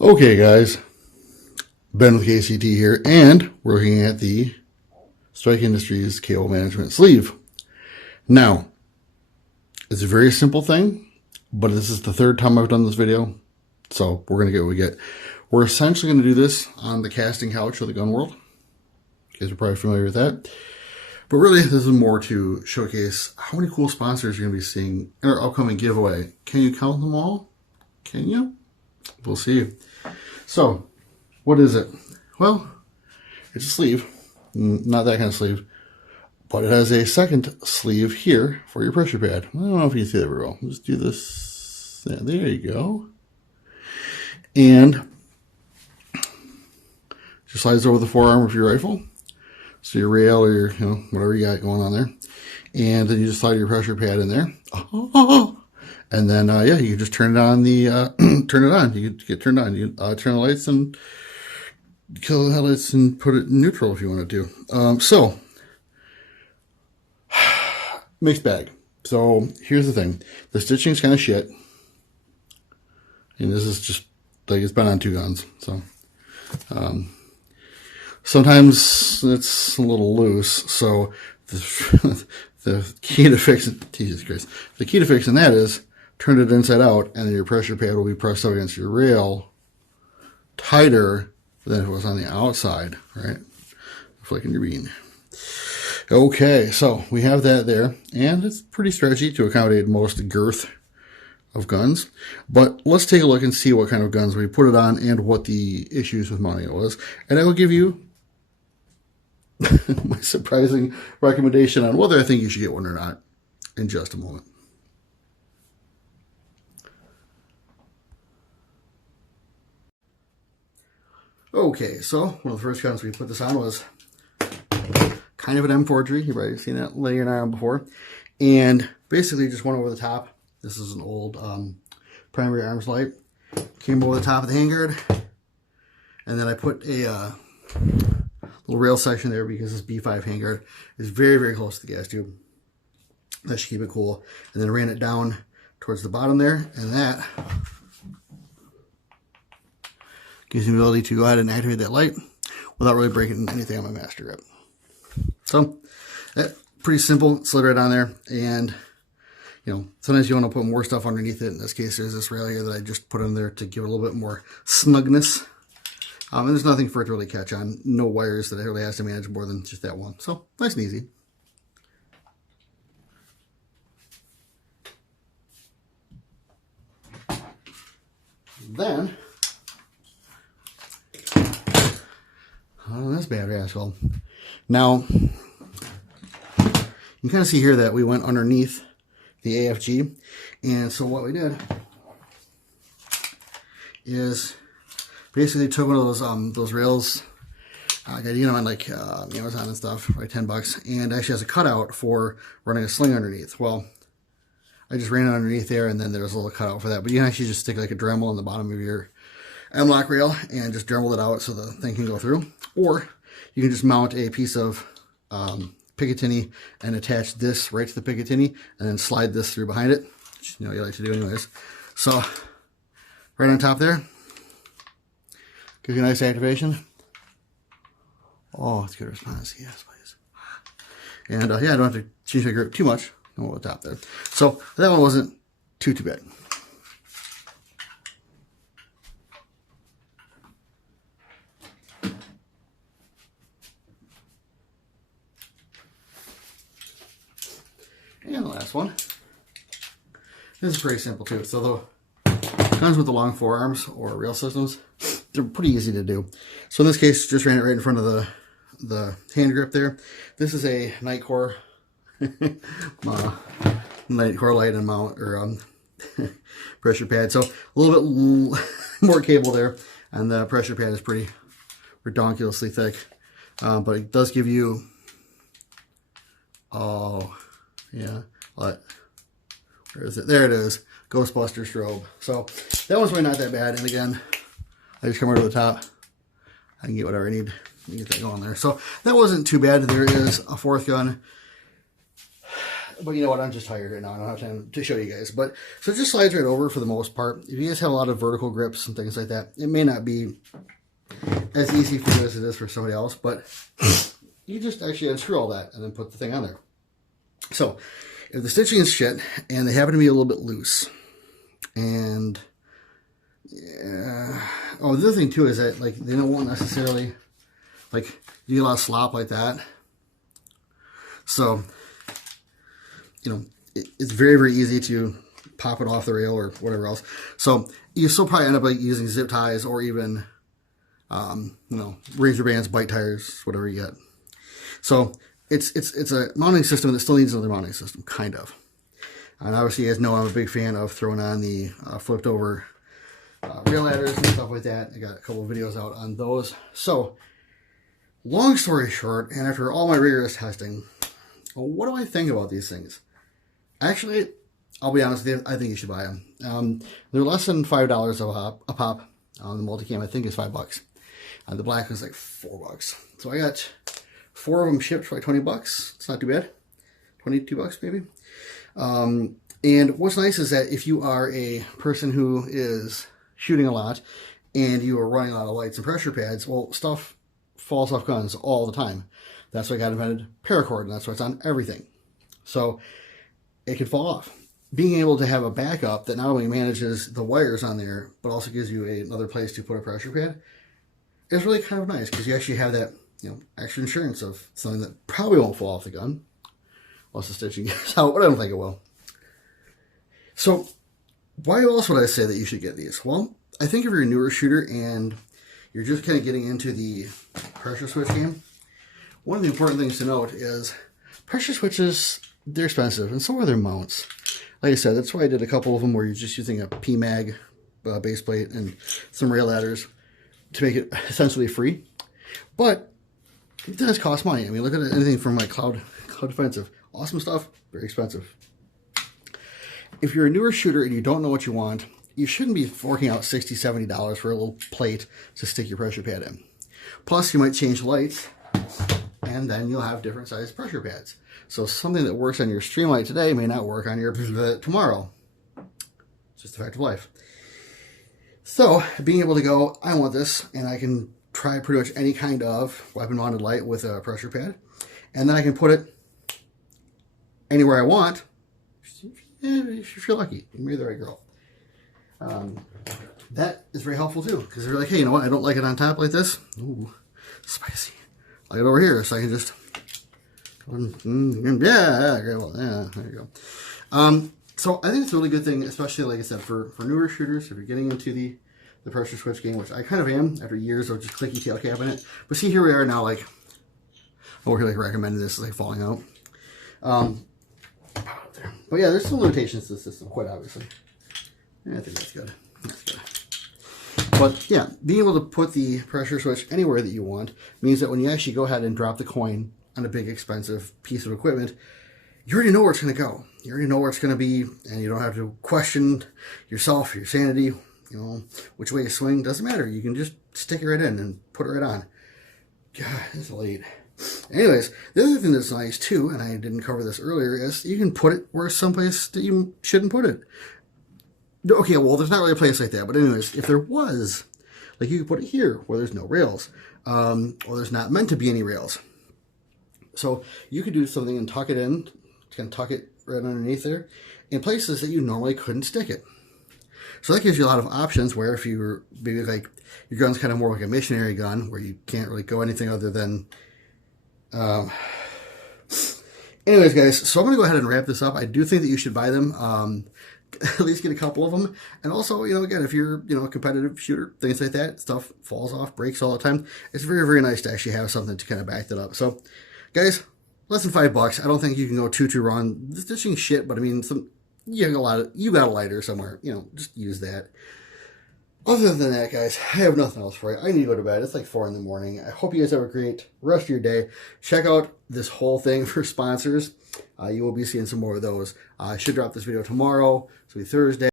Okay, guys, Ben with KCT here, and we're looking at the Strike Industries cable management sleeve. Now, it's a very simple thing, but this is the third time I've done this video, so we're going to get what we get. We're essentially going to do this on the casting couch of the gun world. You guys are probably familiar with that. But really, this is more to showcase how many cool sponsors you're going to be seeing in our upcoming giveaway. Can you count them all? Can you? We'll see. So, what is it? Well, it's a sleeve. Not that kind of sleeve. But it has a second sleeve here for your pressure pad. I don't know if you can see that very well. Let's do this. Yeah, there you go. And just slides over the forearm of your rifle. So your rail or your, whatever you got going on there. And then you just slide your pressure pad in there. And then, yeah, you can just turn it on turn it on. You get turned on. You turn the lights and kill the headlights and put it in neutral if you want to do. So, mixed bag. So, here's the thing. The stitching's kind of shit. And this is just, like, it's been on two guns. So, sometimes it's a little loose. So, the key to fixing, Jesus Christ, the key to fixing that is turn it inside out, and then your pressure pad will be pressed up against your rail tighter than if it was on the outside, right? Flicking your bean. Okay, so we have that there, and it's pretty stretchy to accommodate most girth of guns. But let's take a look and see what kind of guns we put it on and what the issues with mounting it was. And I will give you my surprising recommendation on whether I think you should get one or not in just a moment. Okay, so one of the first guns we put this on was kind of an M43. You've already seen that laying around before. And basically just went over the top. This is an old primary arms light. Came over the top of the handguard. And then I put a little rail section there because this B5 handguard is very, very close to the gas tube. That should keep it cool. And then ran it down towards the bottom there. And that gives me the ability to go ahead and activate that light without really breaking anything on my master grip. So, that's pretty simple. Slid right on there. And, sometimes you want to put more stuff underneath it. In this case, there's this rail here that I just put in there to give it a little bit more snugness. And there's nothing for it to really catch on. No wires that it really has to manage more than just that one. So, nice and easy. Then, that's battery asshole. Now, you can kind of see here that we went underneath the AFG. And so what we did is basically took one of those rails. I got on like Amazon and stuff, right, $10, and actually has a cutout for running a sling underneath. Well, I just ran it underneath there, and then there's a little cutout for that. But you can actually just stick like a Dremel on the bottom of your M-lock rail and just Dremel it out so the thing can go through. Or you can just mount a piece of Picatinny and attach this right to the Picatinny and then slide this through behind it, which you like to do anyways. So right on top there, gives you a nice activation. Oh, it's good response. Yes, please. And yeah, I don't have to change my grip too much over the top there. So that one wasn't too bad. And the last one. This is pretty simple too. So the guns with the long forearms or rail systems, they're pretty easy to do. So in this case, just ran it right in front of the hand grip there. This is a Nightcore Nightcore light and mount or pressure pad. So a little bit more cable there, and the pressure pad is pretty redonkulously thick, but it does give you yeah, what? Where is it? There it is. Ghostbuster strobe. So that one's really not that bad. And again, I just come over to the top. I can get whatever I need to get that going there. So that wasn't too bad. There is a fourth gun But you know what? I'm just tired right now. I don't have time to show you guys. But so it just slides right over for the most part. If you guys have a lot of vertical grips and things like that, it may not be as easy for you as it is for somebody else. But you just actually unscrew all that and then put the thing on there. So if the stitching is shit and they happen to be a little bit loose, and oh, the other thing too is that like they don't want necessarily like you get a lot of slop like that. So you know it's very, very easy to pop it off the rail or whatever else. So you still probably end up like using zip ties or even you know, razor bands, bite tires, whatever you get. So it's a mounting system that still needs another mounting system, kind of. And obviously, you guys know I'm a big fan of throwing on the flipped over rail ladders and stuff like that. I got a couple of videos out on those. So, long story short, and after all my rigorous testing, what do I think about these things? Actually, I'll be honest with you, I think you should buy them. They're less than $5 a pop. The multicam, I think, is $5. The black is like $4. So I got 4 of them shipped for like $20. It's not too bad. $22 maybe. And what's nice is that if you are a person who is shooting a lot and you are running a lot of lights and pressure pads, well, stuff falls off guns all the time. That's why I got invented paracord, and that's why it's on everything. So it can fall off. Being able to have a backup that not only manages the wires on there, but also gives you another place to put a pressure pad is really kind of nice, because you actually have that, you know, extra insurance of something that probably won't fall off the gun once the stitching gets out, but I don't think it will. So why else would I say that you should get these? Well, I think if you're a newer shooter and you're just kind of getting into the pressure switch game, one of the important things to note is pressure switches, they're expensive, and so are their mounts. Like I said, that's why I did a couple of them where you're just using a PMAG base plate and some rail ladders to make it essentially free. But it does cost money. I mean, look at anything from like Cloud Defensive. Awesome stuff, very expensive. If you're a newer shooter and you don't know what you want, you shouldn't be forking out $60, $70 for a little plate to stick your pressure pad in. Plus, you might change lights, and then you'll have different size pressure pads. So something that works on your Streamlight today may not work on your tomorrow. It's just a fact of life. So being able to go, I want this, and I can try pretty much any kind of weapon-mounted light with a pressure pad, and then I can put it anywhere I want. If you're lucky, you're the right girl. That is very helpful too, because they're like, hey, you know what? I don't like it on top like this. Ooh, spicy. I like it over here, so I can just. Yeah, great. Well, yeah, there you go. So I think it's a really good thing, especially like I said, for newer shooters. If you're getting into the pressure switch game, which I kind of am after years of just clicky tail cabinet. But see, here we are now, like, over here, like recommending this is like falling out. But yeah, there's some limitations to the system, quite obviously. Yeah, I think that's good. That's good. But yeah, being able to put the pressure switch anywhere that you want means that when you actually go ahead and drop the coin on a big expensive piece of equipment, you already know where it's going to go. You already know where it's going to be, and you don't have to question yourself, your sanity, you know, which way you swing. Doesn't matter. You can just stick it right in and put it right on. God, it's late. Anyways, the other thing that's nice too, and I didn't cover this earlier, is you can put it where someplace that you shouldn't put it. Okay, well, there's not really a place like that, but anyways, if there was, like, you could put it here where there's no rails, or there's not meant to be any rails. So you could do something and tuck it in, kind of tuck it right underneath there, in places that you normally couldn't stick it. So that gives you a lot of options where if you're maybe like, your gun's kind of more like a missionary gun, where you can't really go anything other than anyways, guys, so I'm going to go ahead and wrap this up. I do think that you should buy them. At least get a couple of them. And also, you know, again, if you're, you know, a competitive shooter, things like that, stuff falls off, breaks all the time. It's very, very nice to actually have something to kind of back that up. So, guys, less than $5. I don't think you can go too wrong. The stitching shit, but I mean, you got a lighter somewhere. You know, just use that. Other than that, guys, I have nothing else for you. I need to go to bed. It's like 4 in the morning. I hope you guys have a great rest of your day. Check out this whole thing for sponsors. You will be seeing some more of those. I should drop this video tomorrow. So it'll be Thursday.